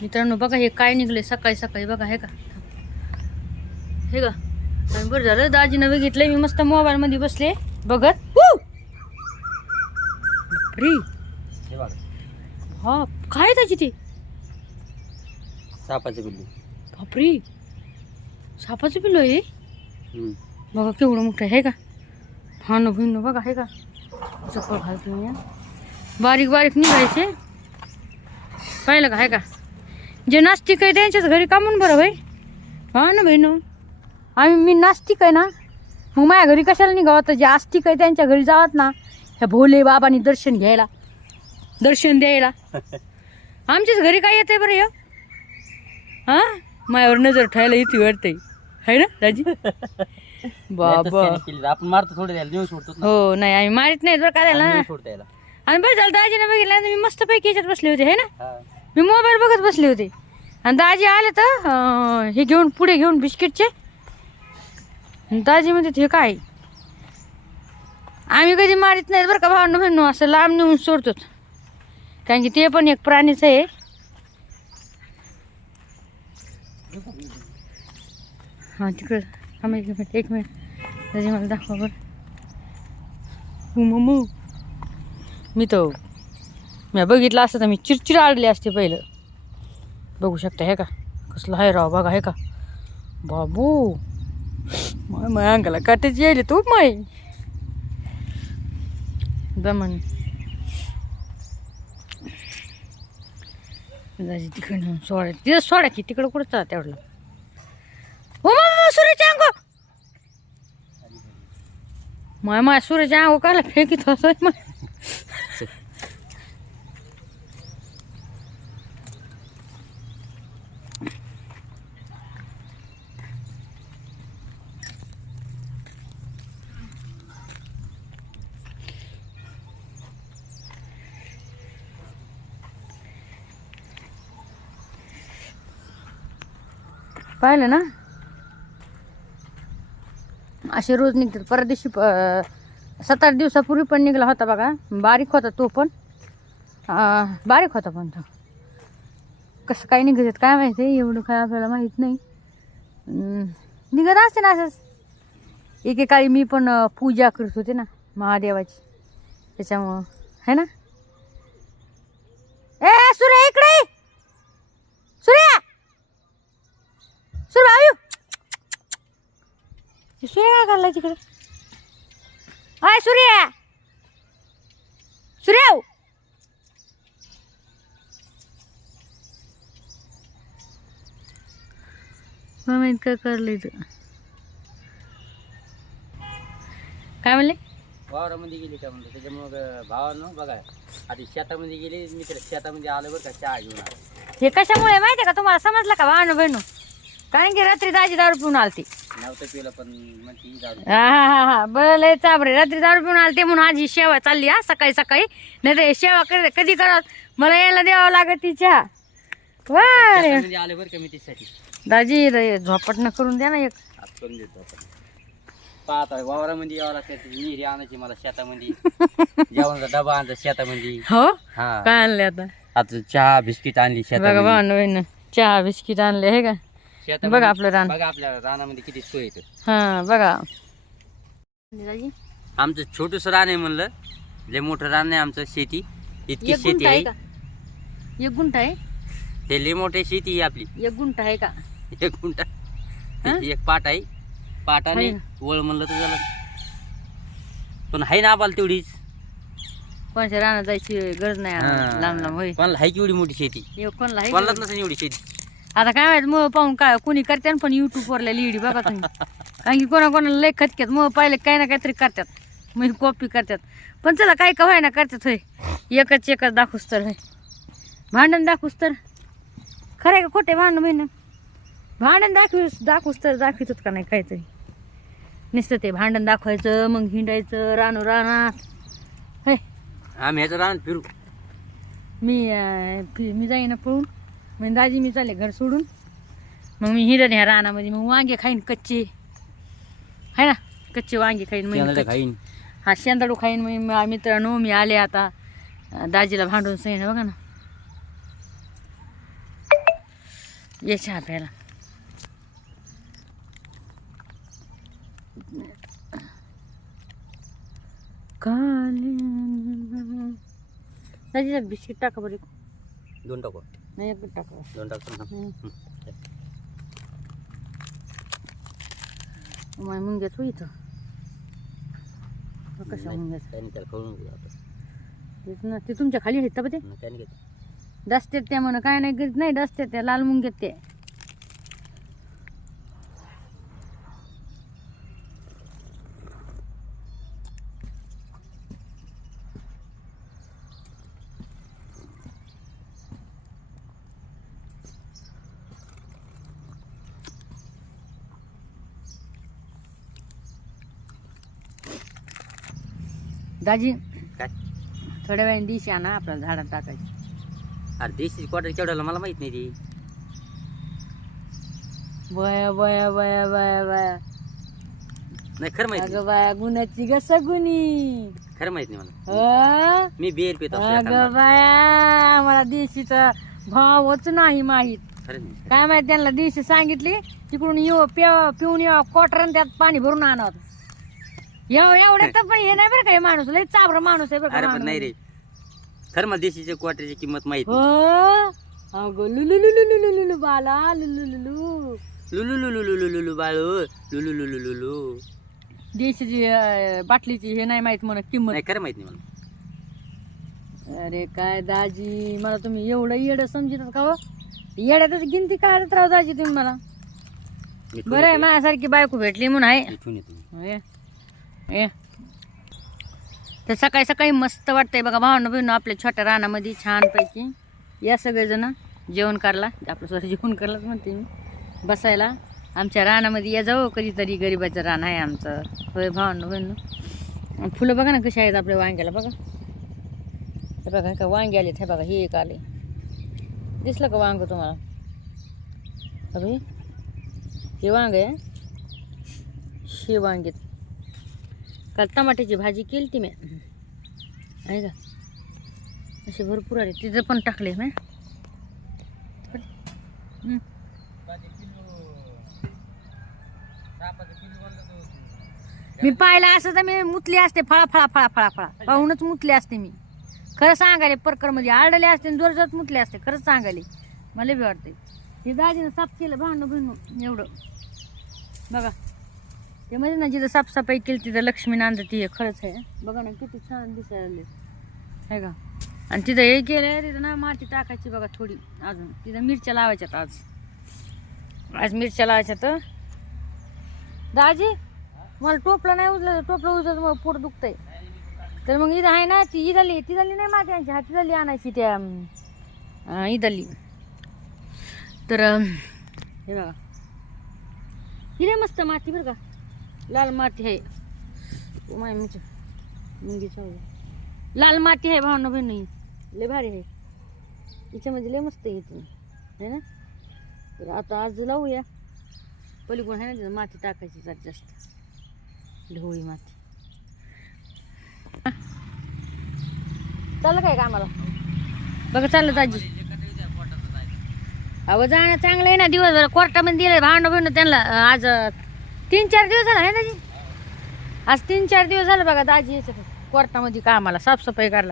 मित्रांनो बघा हे काय निघले सकाळी सकाळी बघा हे का? हे का? आणि बरं झालं दाजीनं बघितलंय मी मस्त मोबाईल मध्ये बसले. बघत. फ्री हे बघा. हा काय त्याची ते? सापाचं बिल्लू बापरे. सापाचं पिलो आहे. बघा केवढं मोठं आहे का? हा न भिन्न बघा आहे का? चप्पल घालतो मी बारीक बारीक निघायचे. पाहिलं का आहे का? जे नास्तिक आहे त्यांच्याच घरी कामून बरं भाई हा ना बहिण आम्ही मी नास्तिक आहे ना. मग माझ्या घरी कशाला निघावं? तर जे आस्तिक आहे त्यांच्या घरी जावत ना. ह्या भोले बाबांनी दर्शन घ्यायला. दर्शन द्यायला. आमच्याच घरी काय येते बरं ह्यो? हा? माझ्यावर नजर ठेवायला इथे वाटतंय है ना राजी? बाबा. आपण मारतो थोडं त्याला नेऊन सोडतो. ना हो नाही आम्ही मारित नाही बरं काय ना नेऊन सोडता याला. आणि बरं झालं दाजीने बघितलं नाही तर मी मस्त पैकी याच्यात बसले होते है ना? हा. मी मोबाईल बघत बसले होते. आणि दाजी आले तर हे घेऊन पुढे घेऊन बिस्किटचे. दाजी म्हणते हे काय? आम्ही कधी मारित नाही बरं का भावनं बहिणू असं लांब नेऊन सोडतो कारण की ते पण एक प्राणीच आहे. हां तिकडं थांबा एक मिनिट एक मिनिट. दाजी मला दाखवा बरं. मम्मू. मी तो मी बघितलं असतं तर मी चिडचिड आडली असते पहिलं. बघू शकता हे का? कसलं आहे राव बघा हे का? बाबू माय माय अंगाला काट्याची यायली तू माय. दमन जायची तिकडे सोडा तिथं सोडा की तिकडं कुठं चा तेवढं हो मामा सूर्याच्या अंग! माय माय सूर्याच्या अंग काला फेकीत असं माय. पाहिलं ना? असे रोज निघतात. परदेशी प- सात आठ दिवसापूर्वी पण निघाला होता बघा. बारीक होता तो पण. बारीक होता पण तो. कसं काय निघत काय माहिती? आहे एवढं काय आपल्याला माहीत नाही. निघत असते ना असंच. एकेकाळी मी पण पूजा करत होते ना महादेवाची. त्याच्यामुळं. है ना? ए सुरे इकडे ये. सूर्या सूर्य आयु सूर्य काय करलाय तिकडे? हाय सूर्या! सूर्या माहीत काय करलंय तू. काय म्हणले? वावरामध्ये गेली का म्हणतो त्याच्यामुळं भावानं बघा आधी शेतामध्ये गेली मी तिला शेतामध्ये आलो बरं का चहा घेऊन आलो. हे कशामुळे माहिती का? तुम्हाला समजलं का भावनो बहिणू? कारण की रात्री दाजी दारू पिऊन आलती. नव्हतं पिलं पण म्हणते. हा हा हा हा. बरं लय चाबरे रात्री दारू पिऊन आलते म्हणून आज ही शेवा चालली हा सकाळी सकाळी. नाही तर शेवा कर कधी करा मला यायला द्यावं लागत ती चहा वा रे. आलो बरं का मी त्यासाठी दाजी रे, झोपटणं करून द्या ना एक. आज करून देतो आपण पाहता वावरामध्ये यावं लागतं विहिरी आणायची मला शेतामध्ये. जेवणाचा डबा आणायचा शेतामध्ये. हो? हा. काय आणले आता? आता चहा बिस्किट आणली बघा शेतामध्ये. भावनो बहिण चहा बिस्किट आणले हे का? बघा आपलं रान. बघा आपल्या रानामध्ये किती सोय येतं हा बघा. आमचं छोटस रान आहे म्हणलं. लय मोठं रान नाही आमचं शेती. इतकी एक शेती गुंठ आहे आहे. का? एक गुंठ आहे? ते लय मोठी शेती आहे आपली. एक गुंठ आहे का? एक गुंठा. हा? एक पाट आहे. पाटाने आहे वळ म्हणलं तर झालं. पण आहे ना आम्हाला तेवढीच. कोणाच्या रानात जायची गरज नाही आम्हाला. लांब लांब होय. कोणाला आहे की एवढी मोठी शेती? एक कोणाला आहे कोणालाच का? नसेल एवढी शेती. आता काय माहीत मग पाहून काय कोणी करते पण युट्यूब वरल्या लिडी बघा तुम्ही. कारण की कोणा कोणाला लय खतक्यात मग पाहिले काही ना काहीतरी करतात. मग कॉपी करतात. पण चला काय का व्हाय ना करतात होय. एकच एकच दाखवूस तर होय. भांडण दाखवूस तर. खरं आहे का खोटे भांडण बहिण? भांडण दाखवूस दाखवूस तर दाखवतात का नाही काहीतरी. नुसतं ते भांडण दाखवायचं मग हिंडायचं रानू रानात. होय. आम्ही ह्याचं रान फिरू. मी अं, फि- मी जाईन पळून. मग दाजी मी चालले घर सोडून. मग मी हिरण ह्या रानामध्ये मग वांगे खाईन कच्चे. आहे ना? कच्चे वांगे खाईन मग खाईन. हा शेंदाडू खाईन मग मित्रांनो मी आले आता. दाजीला भांडून सैन बघा ना. ये चहा प्यायला. काले. दाजी बिस्किट टाका बरं. दोन टाकू. नाही एक टाका. दोन टाकतो. माय मुंग्यात हो इथं. कशा मुंग्यात त्याला घेऊ तेच ना ते तुमच्या खाली आहेत बा ते? नाही घेत त्या काय नाही करीत नाही डसतात त्या लाल मुंग्यात ते दाजी काय? थोड्या वेळाने दिशी आणा आपल्या झाडात टाकायची. अरे देशी क्वार्टर केवढ्याला मला माहीत नाही ती. बया बया बया बया बया नाही खरं माहीत नाही. अगं बाया गुणाची ग सगुनी खरं माहीत नाही मला. अं? मी बिअर पितो अगं. बाया मला देशीचा भावच नाही माहीत. खरंच नाही. काय माहीत त्यांना देशी सांगितली तिकडून येऊ पिऊन येऊ क्वार्टर आणि त्यात पाणी भरून आणत एव एवढं तर पण हे नाही बरं का हे माणूस लय चाबर माणूस आहे बरं का अरे पण माणूस. नाही रे. खरं मला देशीच्या क्वार्टरची किंमत माहीत हो? अगं लुलु लुलु लुलु लुलु बाला लुलु लुलु लुलू लुलू लुलू लुलू बाळू लुलू लुलू लुलू देशीची अं, बाटलीची हे नाही माहीत म्हणा किंमत. नाही खरं माहीत नाही मला. अरे काय दाजी मला तुम्ही एवढं येड समजतात का हो? येड्यातच गिनती काढत राहू दाजी तुम्ही मला. मी ठेवून बरं आहे येतो. माझ्यासारखी बायको भेटली म्हणून आहे. मी ठेवून येतो. मी. ए तर सकाळी सकाळी मस्त वाटतंय बघा भावना बहिण आपल्या छोट्या रानामध्ये छानपैकी. या सगळेजण जेवण करला आपलं स्वतः जेवण करलाच म्हणते मी बसायला. आमच्या रानामध्ये या जाऊ कधीतरी गरिबाचं रान आहे आमचं. होय भावना बहिण फुलं बघा ना कशी आहेत आपल्या वांग्याला बघा. हे बघा का वांगे आलेत हे बघा हे एक आले. दिसलं का वांग तुम्हाला? अरे हे वांग आहे हे वांगेत. काल टमाट्याची भाजी केली ती मी. आहे का? असे भरपूर आले. तिथं पण टाकले मी. मी पाहिला असं तर मी मुतली असते फळा फळा फळा फळा फळा. पाहूनच मुतली असते मी. खरं सांगाले परकरमध्ये आडले असते आणि जोरजोरात मुतले असते. खरंच सांगाले मला बी वाटते हे दाजीनं साफ केलं भांडण बहिण एवढं. बघा. ते म्हणजे ना जिथं साफसफाई केली तिथं लक्ष्मी नांद ती आहे खरंच आहे. बघा ना किती छान दिसायला आहे का? आणि तिथं हे केलं तिथं ना माती टाकायची बघा थोडी अजून. तिथं मिरच्या लावायच्यात आज. आज मिरच्या लावायच्या तर दाजी मला टोपलं नाही उजलं टोपलं उजलं मग पोट दुखतंय. तर मग इथं आहे ना ती इदाली ती झाली नाही माती यांची हाती झाली आणायची त्या अं, इदाली तर हे बघा. हिरे मस्त माती बरं का. लाल माती आहे. ओ माय लाल माती आहे भावना बहीण. लय भारी आहे. हिच्यामध्ये लय मस्त आहे इथून है ना? तर आता आज लावूया. पलीकडून आहे ना तिथं माती टाकायची जात जास्त. ढोळी माती. चाललं काय कामाला? बघा चाललं ताजी अहो जाणं चांगलं आहे ना. दिवसभर कोर्टामध्ये दिलं भांडण बहिण त्यांना. आज तीन चार दिवस झाला आहे दाजी? आज तीन चार दिवस झालं बघा दाजी याच्यात. कोर्टामध्ये कामाला साफसफाई करायला.